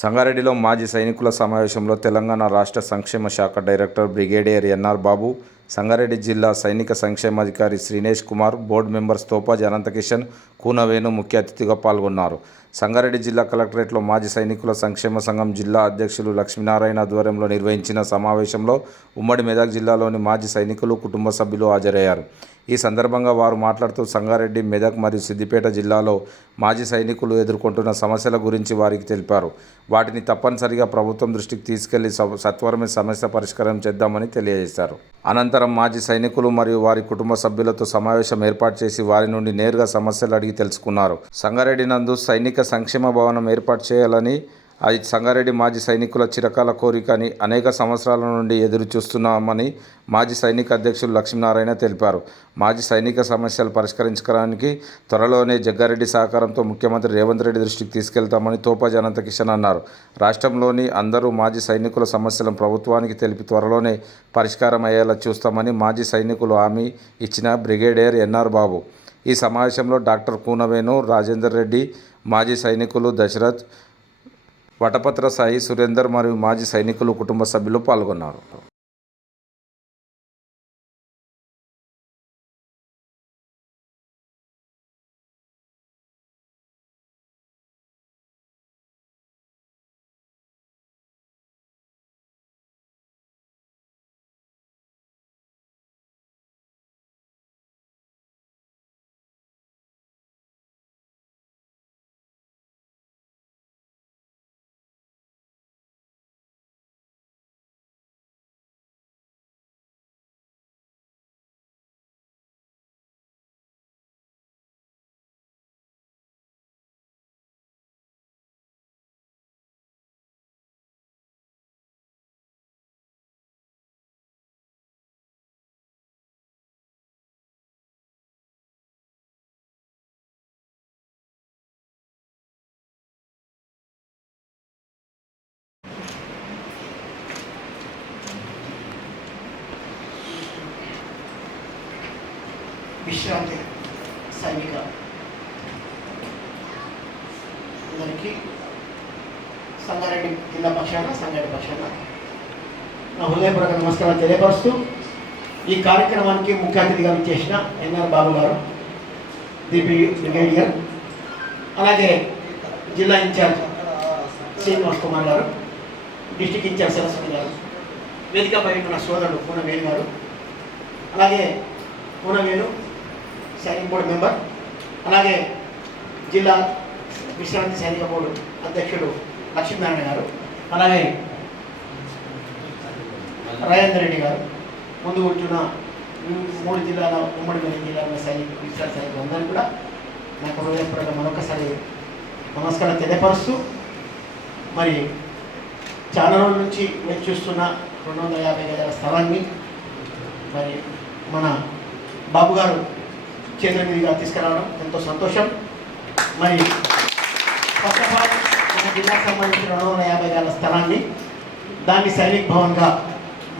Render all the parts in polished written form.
సంగారెడ్డిలో మాజీ సైనికుల సమావేశంలో తెలంగాణ రాష్ట్ర సంక్షేమ శాఖ డైరెక్టర్ బ్రిగేడియర్ ఎన్ఆర్ బాబు, సంగారెడ్డి జిల్లా సైనిక సంక్షేమాధికారి శ్రీనేష్ కుమార్, బోర్డు మెంబర్స్ తోపాజీ అనంతకిషన్, కూనవేణు ముఖ్య అతిథిగా పాల్గొన్నారు. సంగారెడ్డి జిల్లా కలెక్టరేట్లో మాజీ సైనికుల సంక్షేమ సంఘం జిల్లా అధ్యక్షులు లక్ష్మీనారాయణ ఆధ్వర్యంలో నిర్వహించిన సమావేశంలో ఉమ్మడి మెదక్ జిల్లాలోని మాజీ సైనికులు, కుటుంబ సభ్యులు హాజరయ్యారు. ఈ సందర్భంగా వారు మాట్లాడుతూ సంగారెడ్డి, మెదక్ మరియు సిద్దిపేట జిల్లాలో మాజీ సైనికులు ఎదుర్కొంటున్న సమస్యల గురించి వారికి తెలిపారు. వాటిని తప్పనిసరిగా ప్రభుత్వం దృష్టికి తీసుకెళ్లి సత్వరమే సమస్య పరిష్కారం చేద్దామని తెలియజేశారు. అనంతరం మాజీ సైనికులు మరియు వారి కుటుంబ సభ్యులతో సమావేశం ఏర్పాటు చేసి వారి నుండి నేరుగా సమస్యలు అడిగి తెలుసుకున్నారు. సంగారెడ్డి నందు సైనిక సంక్షేమ భవనం ఏర్పాటు చేయాలని, అది సంగారెడ్డి మాజీ సైనికుల చిరకాల కోరిక అని, అనేక సంవత్సరాల నుండి ఎదురు చూస్తున్నామని మాజీ సైనిక అధ్యక్షులు లక్ష్మీనారాయణ తెలిపారు. మాజీ సైనిక సమస్యలు పరిష్కరించడానికి త్వరలోనే జగ్గారెడ్డి సహకారంతో ముఖ్యమంత్రి రేవంత్ రెడ్డి దృష్టికి తీసుకెళ్తామని తోపాజీ అనంతకిషన్ అన్నారు. రాష్ట్రంలోని అందరూ మాజీ సైనికుల సమస్యలను ప్రభుత్వానికి తెలిపి త్వరలోనే పరిష్కారం అయ్యేలా చూస్తామని మాజీ సైనికులు హామీ ఇచ్చిన బ్రిగేడియర్ ఎన్ఆర్ బాబు. ఈ సమావేశంలో డాక్టర్ కూనవేణు, రాజేందర్ రెడ్డి, మాజీ సైనికులు దశరథ్, వటపత్ర సాయి, సురేందర్ మరియు మాజీ సైనికులు, కుటుంబ సభ్యులు పాల్గొన్నారు. విశ్రాంతి సైనిక అందరికీ సంగారెడ్డి జిల్లా పక్షాన, సంగారెడ్డి పక్షాన నా హృదయపూర్వక నమస్కారాలు తెలియపరుస్తూ, ఈ కార్యక్రమానికి ముఖ్య అతిథిగా చేసిన ఎన్ఆర్ బాబు గారు, బ్రిగేడియర్, అలాగే జిల్లా ఇన్ఛార్జ్ శ్రీనివాస్ కుమార్ గారు, డిస్టిక్ ఇన్ఛార్జ్ సరస్వతి గారు, వేదికపై ఉన్న సోదరుడు కూనవేణు గారు, అలాగే కూనవేణు సైనిక బోర్డు మెంబర్, అలాగే జిల్లా విశ్రాంతి సైనిక బోర్డు అధ్యక్షుడు లక్ష్మీనారాయణ గారు, అలాగే రాజేందర్ రెడ్డి గారు, ముందు కూర్చున్న 3 జిల్లాల ఉమ్మడి మెదక్ జిల్లాలో విశ్రాంతి సైనికులు అందరూ కూడా నాకు హృదయపూర్వక మరొకసారి నమస్కారం తెలియపరుస్తూ, మరి చాలా రోజుల నుంచి మేము చూస్తున్న 250 గజాల స్థలాన్ని మరి మన బాబు గారు కేంద్ర మీదుగా తీసుకురావడం ఎంతో సంతోషం. మరి ఫస్ట్ ఆఫ్ ఆల్ మన జిల్లాకు సంబంధించిన 250 గజాల స్థలాన్ని దాన్ని సైనిక్ భవన్గా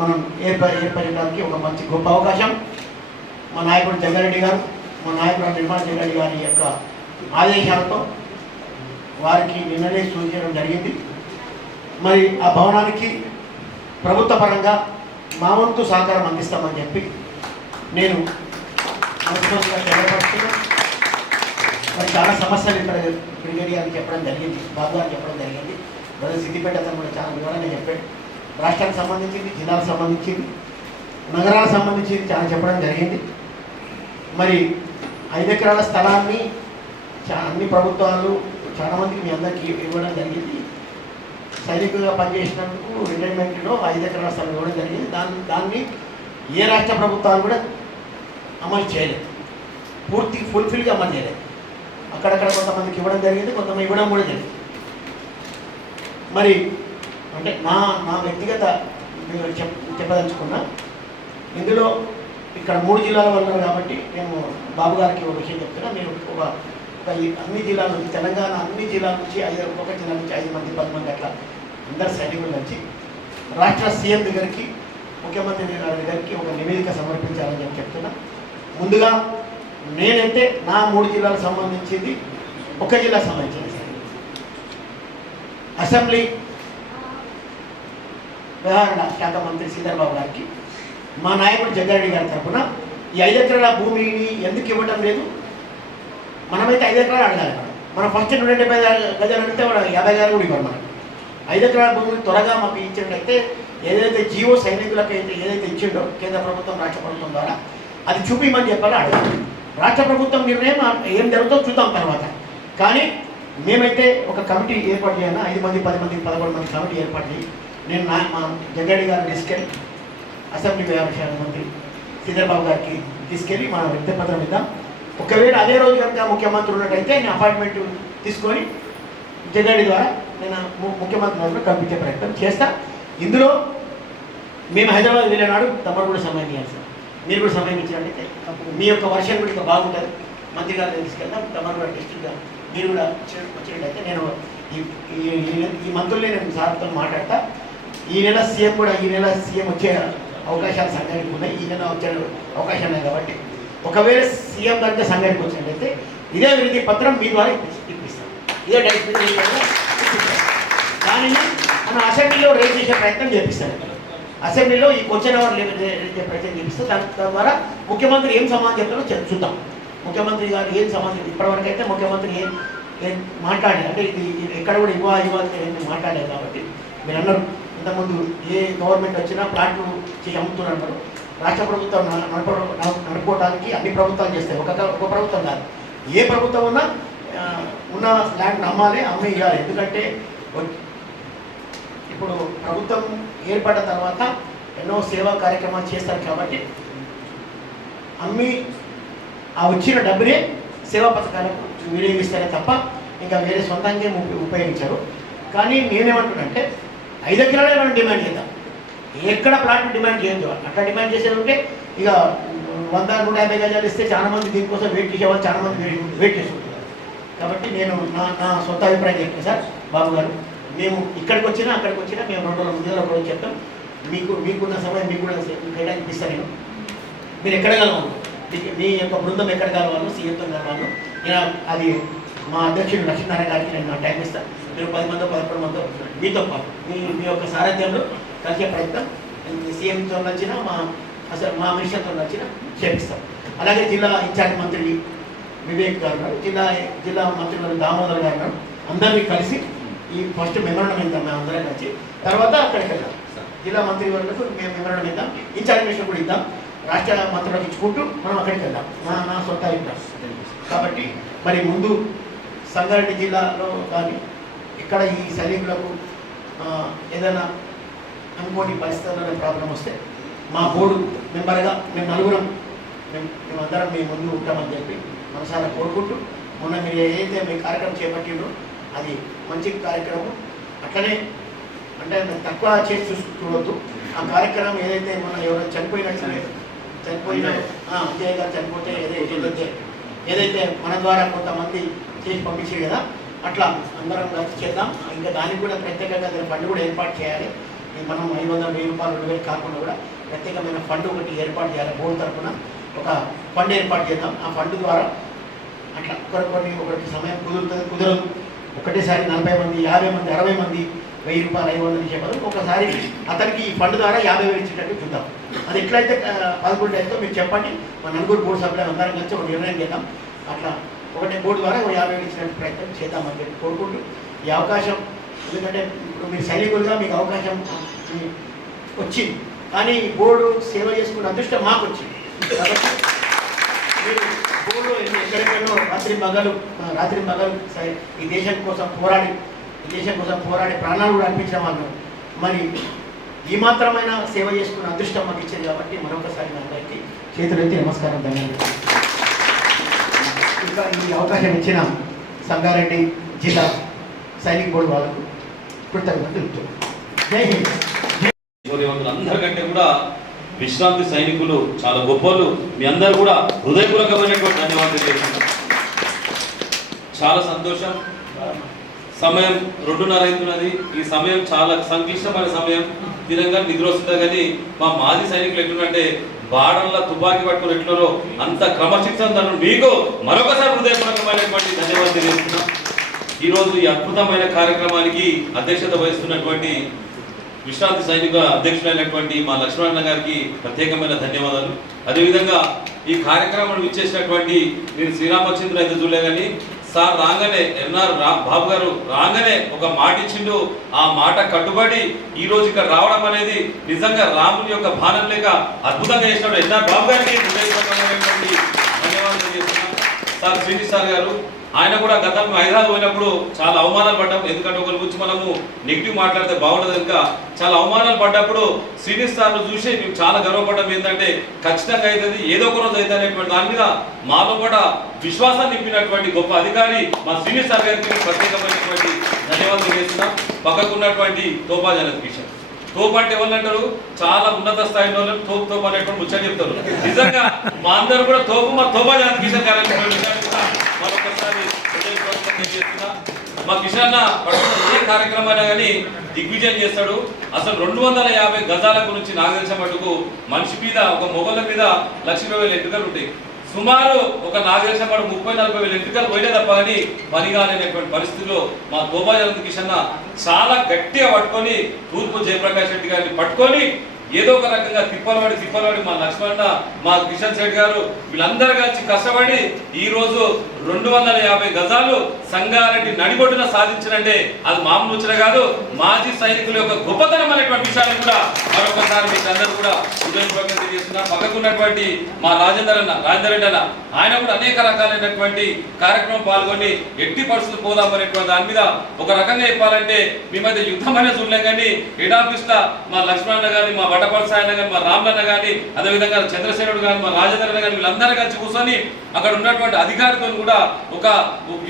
మనం ఏర్పడడానికి ఒక మంచి గొప్ప అవకాశం. మా నాయకుడు జగ్గారెడ్డి గారు, మా నాయకుడు నిర్మల జగ్గారెడ్డి గారి యొక్క ఆదేశాలతో వారికి నిన్ననే సూచించడం జరిగింది. మరి ఆ భవనానికి ప్రభుత్వ పరంగా మా వంతు సహకారం అందిస్తామని చెప్పి నేను మనస్ఫూర్తిగా తెలియపరుస్తున్నాను. మరి చాలా సమస్యలు ఇక్కడ బ్రిగేడియర్కి చెప్పడం జరిగింది, బాబు గారికి చెప్పడం జరిగింది. బ్రదర్ సిద్దిపేట అతను కూడా చాలా వివరంగా చెప్పాడు. రాష్ట్రానికి సంబంధించింది, జిల్లాకు సంబంధించింది, నగరాలకు సంబంధించింది చాలా చెప్పడం జరిగింది. మరి 5 ఎకరాల స్థలాన్ని అన్ని ప్రభుత్వాలు చాలామందికి మీ అందరికీ ఇవ్వడం జరిగింది. సైనికులుగా పనిచేసినందుకు రిటైర్మెంట్లో 5 ఎకరాల స్థలం ఇవ్వడం జరిగింది. దాన్ని ఏ రాష్ట్ర ప్రభుత్వాలు కూడా అమలు చేయలేదు, ఫుల్ఫిల్గా అమలు చేయలేదు. అక్కడక్కడ కొంతమందికి ఇవ్వడం జరిగింది, కొంతమంది ఇవ్వడం కూడా జరిగింది. మరి అంటే నా వ్యక్తిగత మీరు చెప్పదలుచుకున్నా, ఇందులో ఇక్కడ 3 జిల్లాల వాళ్ళు ఉన్నారు కాబట్టి మేము బాబు గారికి ఒక విషయం చెప్తున్నా. మీరు ఒక అన్ని జిల్లాల నుంచి, తెలంగాణ అన్ని జిల్లాల నుంచి ఒక జిల్లా నుంచి 5 మంది 10 మంది అట్లా అందరు సైనికుల నుంచి రాష్ట్ర సీఎం దగ్గరికి, ముఖ్యమంత్రి గారి దగ్గరికి ఒక నివేదిక సమర్పించాలని చెప్పి చెప్తున్నా. ముందుగా నేనైతే నా 3 జిల్లాలకు సంబంధించింది, ఒక జిల్లాకు సంబంధించింది అసెంబ్లీ వ్యవహారాల శాఖ మంత్రి శ్రీధర్ బాబు గారికి మా నాయకుడు జగ్గారెడ్డి గారి తరఫున ఈ 5 ఎకరాల భూమిని ఎందుకు ఇవ్వడం లేదు, మనమైతే 5 ఎకరాలు అడగాలి. మనం ఫస్ట్ 170 గజాలు అడిగితే వాడు 50 గజాలు కూడా ఇవ్వరు మనకు. 5 ఎకరాల భూమిని త్వరగా మాకు ఇచ్చినట్లయితే ఏదైతే జీవో సైనికులకు అయితే ఏదైతే ఇచ్చిండో కేంద్ర ప్రభుత్వం రాష్ట్ర ప్రభుత్వం ద్వారా అది చూపించమని చెప్పాలో అడగాలి. రాష్ట్ర ప్రభుత్వం నిర్ణయం ఏం జరుగుతుందో చూద్దాం తర్వాత. కానీ మేమైతే ఒక కమిటీ ఏర్పాటు చేయాలి, 5 మంది 10 మంది 11 మంది కమిటీ ఏర్పాటు చేయి. నేను మా జగ్గారెడ్డి గారిని తీసుకెళ్ళి అసెంబ్లీ వ్యవహార శాఖ మంత్రి శ్రీధర్ బాబు గారికి తీసుకెళ్ళి మనం విజ్ఞప్తిపత్రం ఇద్దాం. ఒకవేళ అదే రోజు కనుక ముఖ్యమంత్రి ఉన్నట్టయితే నేను అపాయింట్మెంట్ తీసుకొని జగ్గారెడ్డి ద్వారా నేను ముఖ్యమంత్రి దగ్గర కల్పించే ప్రయత్నం చేస్తా. ఇందులో మేము హైదరాబాద్ వెళ్ళినాడు తమరు కూడా సమయం ఇవ్వాలి సార్. మీరు కూడా సమయం ఇచ్చినట్టయితే మీ యొక్క వర్షన్ కూడా ఇంకా బాగుంటుంది. మంత్రి గారిని తీసుకెళ్తాం, తమరు కూడా డిస్ట్రిక్ట్గా మీరు కూడా వచ్చినట్టయితే నేను ఈ మంత్రులే నేను సార్తో మాట్లాడతా. ఈ నెల సీఎం వచ్చే అవకాశాలు సంఘానికి ఉన్నాయి. ఈ నెల వచ్చే అవకాశాలు ఉన్నాయి కాబట్టి ఒకవేళ సీఎం కనుక సంఘానికి వచ్చినట్టయితే ఇదే వినతి పత్రం మీ ద్వారా ఇప్పిస్తాం. ఇదే డైరెక్ట్ దానిని మనం అసెంబ్లీలో రేజ్ చేసే ప్రయత్నం చేపిస్తాం. అసెంబ్లీలో ఈ క్వశ్చన్ అవర్ రేజ్ ప్రయత్నం చేపిస్తే దాని ద్వారా ముఖ్యమంత్రి ఏం సమాధానం చెప్తారో చూద్దాం. ముఖ్యమంత్రి గారు ఏం సమాధానం ఇప్పటివరకు అయితే ముఖ్యమంత్రి ఏం మాట్లాడారు అంటే ఇది ఎక్కడ కూడా ఇవ్వాలి మాట్లాడారు. కాబట్టి మీరు అన్నారు ఇంతకుముందు ఏ గవర్నమెంట్ వచ్చినా ప్లాట్లు అమ్ముతున్నారు. రాష్ట్ర ప్రభుత్వం నడుపుకోవడానికి అన్ని ప్రభుత్వాలు చేస్తాయి, ఒక ప్రభుత్వం కాదు. ఏ ప్రభుత్వం ఉన్నా ఉన్న ల్యాండ్ అమ్మాలి, అమ్మి ఇవ్వాలి. ఎందుకంటే ఇప్పుడు ప్రభుత్వం ఏర్పడిన తర్వాత ఎన్నో సేవా కార్యక్రమాలు చేస్తారు కాబట్టి అమ్మి ఆ వచ్చిన డబ్బునే సేవా పథకాలకు వినియోగిస్తారే తప్ప ఇంకా వేరే సొంతంగా ఉపయోగించారు. కానీ నేనేమంటున్నానంటే 5 ఎకరాలే మనం డిమాండ్ చేద్దాం, ఎక్కడ ప్లాట్ డిమాండ్ చేయొద్దు. అట్లా డిమాండ్ చేసేది ఉంటే ఇక 100-150 గజాలు ఇస్తే చాలామంది దీనికోసం వెయిట్ చేసేవాళ్ళు చాలామంది వెయిట్ చేస్తుంటారు. కాబట్టి నేను నా సొంత అభిప్రాయం చెప్పాను సార్ బాబు గారు. మేము ఇక్కడికి వచ్చినా అక్కడికి వచ్చినా మేము 2 రోజుల ముందులో కూడా చెప్తాం. మీకున్న సమయం మీకు కూడా కేటాయిపిస్తాను. నేను మీరు ఎక్కడ కలవాలి, మీ యొక్క బృందం ఎక్కడ కలవాలో సీఎంతో కలవాలో నేను అది మా అధ్యక్షుడు లక్ష్మీనారాయణ గారికి నేను టైం ఇస్తాను. మీరు 10 మందో 11 మందో మీతో పాటు మీ యొక్క సారథ్యంలో కలిసే ప్రయత్నం సీఎంతో నచ్చిన మా మినిస్టర్తో నచ్చిన చేపిస్తాం. అలాగే జిల్లా ఇన్ఛార్జ్ మంత్రి వివేక్ గారు ఉన్నారు, జిల్లా మంత్రులు దామోదర్ గారు ఉన్నారు. అందరినీ కలిసి ఈ ఫస్ట్ మెమరణం ఇద్దాం. మేము అందరం కలిసి తర్వాత అక్కడికి వెళ్దాం. జిల్లా మంత్రి వర్లకు మేము మెమరణం ఇద్దాం, ఇన్ఛార్జ్ మినిస్టర్ కూడా ఇద్దాం, రాష్ట్ర మంత్రులకు ఇచ్చుకుంటూ మనం అక్కడికి వెళ్దాం. నా సొంత అభిప్రాయం. కాబట్టి మరి ముందు సంగారెడ్డి జిల్లాలో కానీ ఇక్కడ ఈ సైనికులకు ఏదైనా అనుకోని పరిస్థితుల్లో ప్రాబ్లం వస్తే మా బోర్డు మెంబర్గా మేము నలుగురం మేమందరం మీ ముందు ఉంటామని చెప్పి మనసారా కోరుకుంటూ మొన్న మీరు ఏదైతే మీ కార్యక్రమం చేపట్టిండో అది మంచి కార్యక్రమం. అట్లనే అంటే తక్కువ చేసి చూడవద్దు. ఆ కార్యక్రమం ఏదైతే మన ఎవరైనా చనిపోయిన విజయ్ గారు చనిపోతే ఏదైతే మన ద్వారా కొంతమంది చేసి పంపించారు కదా, అట్లా అందరం కలిసి చేద్దాం. ఇంకా దానికి కూడా ప్రత్యేకంగా ఫండ్ కూడా ఏర్పాటు చేయాలి. మనం 500-1000 రూపాయలు 2000 కాకుండా కూడా ప్రత్యేకమైన ఫండ్ ఒకటి ఏర్పాటు చేయాలి. బోర్డు తరఫున ఒక ఫండ్ ఏర్పాటు చేద్దాం. ఆ ఫండ్ ద్వారా అట్లా ఒకరికి సమయం కుదరదు. ఒకటేసారి 40 మంది 50 మంది 60 మంది 1000 రూపాయలు 500 ఇచ్చే బదులు ఒకసారి అతనికి ఈ ఫండ్ ద్వారా 50,000 ఇచ్చేటట్టు చూద్దాం. అది ఎట్లయితే 11 అయితే మీరు చెప్పండి. మా నలుగురు బోర్డు సభ్యులు అందరం కలిసి ఒక నిర్ణయం చేద్దాం. అట్లా ఒకటే బోర్డు ద్వారా 50,000 ఇచ్చినట్టు ప్రయత్నం చేద్దామని చెప్పి కోరుకుంటూ ఈ అవకాశం, ఎందుకంటే ఇప్పుడు మీరు సైనికులుగా మీకు అవకాశం వచ్చింది, కానీ బోర్డు సేవ చేసుకున్న అదృష్టం మాకు వచ్చింది. కాబట్టి మీరు బోర్డు ఎక్కడెక్కడో రాత్రి మగలు ఈ దేశం కోసం పోరాడి ప్రాణాలు కూడా అర్పించిన వాళ్ళు మరి ఈ మాత్రమైన సేవ చేసుకున్న అదృష్టం మాకు ఇచ్చింది. కాబట్టి మరొకసారి మీ అందరికీ చేతులెత్తి నమస్కారం, ధన్యవాదాలు. ఇంకా ఈ అవకాశం ఇచ్చిన సంగారెడ్డి జిల్లా సైనిక్ బోర్డు వాళ్ళకు కృతజ్ఞతలు. జై హింద్. అందరికంటే కూడా విశ్రాంతి సైనికులు చాలా గొప్పలు. మీ అందరూ కూడా హృదయపూర్వకమైనటువంటి ధన్యవాదాలు చేస్తున్నారు. చాలా సంతోషం. సమయం 2:30 అవుతున్నది. ఈ సమయం చాలా సంక్లిష్టమైన సమయం. దినంగా నిద్ర వస్తుంది. కానీ మా మాజీ సైనికులు ఎట్లుంటే బాడల్లో తుపాకీ పట్టుకుని ఎట్లరో అంత క్రమశిక్షణ మీకు మరొకసారి హృదయపూర్వకమైనటువంటి ధన్యవాదాలు తెలియజేస్తున్నాం. ఈరోజు ఈ అద్భుతమైన కార్యక్రమానికి అధ్యక్షత వహిస్తున్నటువంటి విశ్రాంతి సైనిక అధ్యక్షులైనటువంటి మా లక్ష్మణ గారికి ప్రత్యేకమైన ధన్యవాదాలు. అదేవిధంగా ఈ కార్యక్రమం ఇచ్చేసినటువంటి నేను శ్రీరామచంద్ర అయితే చూడలే కానీ సార్ రాగానే బాబు గారు రాగానే ఒక మాట ఇచ్చిండు. ఆ మాట కట్టుబడి ఈ రోజు ఇక్కడ రావడం అనేది నిజంగా రాముని యొక్క బాణం లేక అద్భుతంగా చేసినాడు. బాబు గారికి హృదయపూర్వకమైనటువంటి ధన్యవాదాలు తెలియజేస్తున్నాం. సార్ శ్రీనివాస్ సార్ గారు ఆయన కూడా గతంలో హైదరాబాద్ పోయినప్పుడు చాలా అవమానాలు పడ్డాం. ఎందుకంటే ఒకరి గురించి మనము నెగిటివ్ మాట్లాడితే బాగుండదు కనుక చాలా అవమానాలు పడ్డప్పుడు శ్రీనివాస్ సార్ను చూసి మేము చాలా గర్వపడ్డాం. ఏంటంటే ఖచ్చితంగా అవుతుంది, ఏదో ఒక రోజు అవుతుంది అనేటువంటి దాని మీద మాలో కూడా విశ్వాసాన్ని నింపినటువంటి గొప్ప అధికారి మా శ్రీనివాస్ సార్ గారికి ప్రత్యేకమైనటువంటి ధన్యవాదాలు చేస్తున్నాం. పక్కకున్నటువంటి తోపా జనకిషన్ తోపు అంటే ఎవరంటారు, చాలా ఉన్నత స్థాయిలో తోపు అనేటువంటి ముచ్చట చెప్తారు. నిజంగా మా అందరూ కూడా మా తోపా జనకిషన్ మరొకసారి మా కిషన్ ఏ కార్యక్రమాన్ని కానీ దిగ్విజయం చేస్తాడు. అసలు 250 గజాల గురించి నాకు తెలిసిన మటుకు మనిషి మీద ఒక మొగల మీద 1,20,000 ఎంటుకలు ఉంటాయి. సుమారు ఒక నాకు తెలిసిన మటుకు 30-40 ఎంటుకలు పోయినా తప్ప కానీ పని కాలేనటువంటి పరిస్థితిలో మా తోబా జనంత్ కిషన్ చాలా గట్టిగా పట్టుకొని తూర్పు జయప్రకాష్ రెడ్డి గారిని పట్టుకొని ఏదో ఒక రకంగా తిప్పలవాడి మా లక్ష్మణ మా కిషన్ రెడ్డి గారు వీళ్ళందరూ కలిసి కష్టపడి ఈ రోజు 250 గజాలు సంగారెడ్డి నడిబొడ్డున సాధించినంటే అది మామూలు ముచ్చట కాదు. మాజీ సైనికుల యొక్క గొప్పతనం అనేటువంటి విషయాన్ని కూడా మరొకసారి మీకు అందరూ కూడా హృదయపూర్వకంగా తెలియజేస్తున్నా. పక్కకున్నటువంటి మా రాజేందర్ రెడ్డి అన్న ఆయన కూడా అనేక రకాలైనటువంటి కార్యక్రమం పాల్గొని ఎట్టి పరిస్థితులు పోదామనేటువంటి దాని మీద ఒక రకంగా చెప్పాలంటే మేమైతే యుద్ధం అనేది చూడలేం కానీ హెడ్ ఆఫీస్ లా మా లక్ష్మణ గాని మా వటపల్ సాయన కానీ మా రామ్లన్న కానీ అదేవిధంగా చంద్రశేఖరుడు కానీ మా రాజేంద్ర కానీ వీళ్ళందరూ కలిసి కూర్చొని అక్కడ ఉన్నటువంటి అధికారితో కూడా ఒక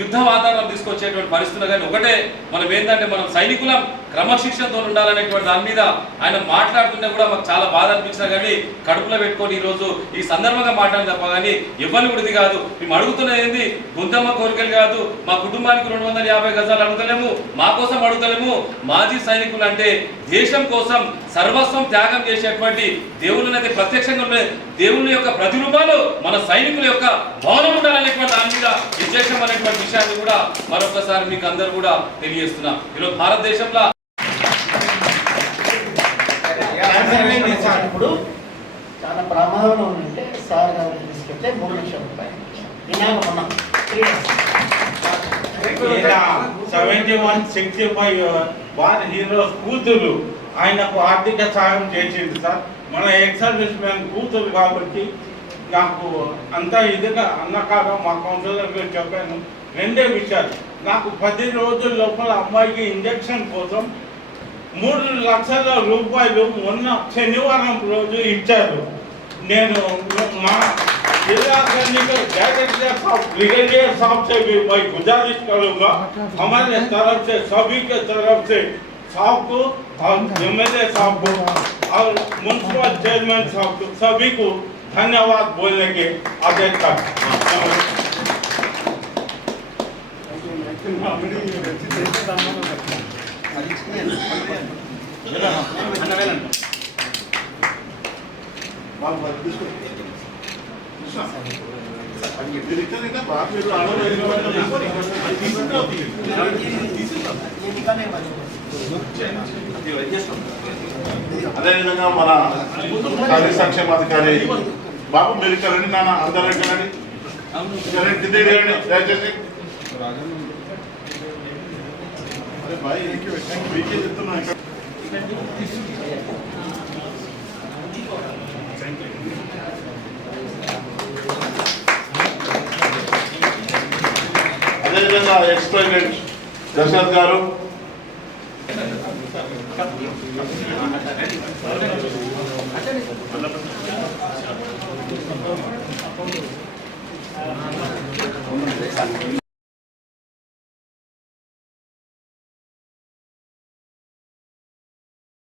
యుద్ధ వాతావరణం తీసుకొచ్చేటువంటి పరిస్థితులు. కానీ ఒకటే మనం ఏంటంటే మనం సైనికులం క్రమశిక్షణతో ఉండాలనేటువంటి దాని మీద ఆయన మాట్లాడుతుంటే కూడా మాకు చాలా బాధ అనిపించినా కానీ కడుపులో పెట్టుకొని ఈరోజు ఈ సందర్భంగా మాట్లాడి తప్ప కానీ ఎవరిని కూడా ఇది కాదు. మేము అడుగుతున్నది ఏంది గుంతమ్మ కోరికలు కాదు, మా కుటుంబానికి 250 గజాలు అడుగుతలేము, మా కోసం అడుగుతలేము. మాజీ సైనికులు అంటే దేశం కోసం సర్వస్వం త్యాగం చేసేటువంటి దేవుళ్ళనైతే ప్రత్యక్షంగా ఉండే దేవుళ్ళ యొక్క ప్రతిరూపాలు మన సైనికుల యొక్క భవనం ఉండాలనేటువంటి దాని మీద విశేషం అనేటువంటి విషయాన్ని కూడా మరొకసారి మీకు అందరూ కూడా తెలియజేస్తున్నా. ఈరోజు భారతదేశంలో ఇప్పుడు చాలా ప్రమాదంలో ఉందంటే సార్ గారు తీసుకెళ్తే 3 లక్షల రూపాయలు 71-65 వారి హీరోస్ కూతురు ఆయనకు ఆర్థిక సాయం చేసింది సార్. మన ఎక్స్ సర్వీస్ మ్యాన్ కూతురు కాబట్టి నాకు అంత ఇదిగా అన్నకాగా మా కౌన్సిలర్ గారు చెప్పాను. 2 విషయాలు, నాకు 10 రోజుల లోపల అమ్మాయికి ఇంజక్షన్ కోసం 3 లక్షల రూపాయలు మొన్న శనివారం రోజు ఇచ్చారు. నేను మా जिला सैनिक डायरेक्टर साहब ब्रिगेडियर साहब से भी मैं गुजारिश करूंगा हमारे तरफ से सभी के तरफ से साहब को और एमएलए साहब को और म्युनिसिपल चेयरमैन साहब को सभी को धन्यवाद बोलने के आदेश तक అదేవిధంగా మన కార్య సంక్షేమాధికారి బాబు మీరు ఇక్కడ రండి నాన్న, అందరూ ఇక్కడ రండి, దయచేసి. అరే బాయ్ మీకే చెప్తున్నా అదేవిధంగా ఎక్స్ప్లెయినెంట్ దశరథ్ గారు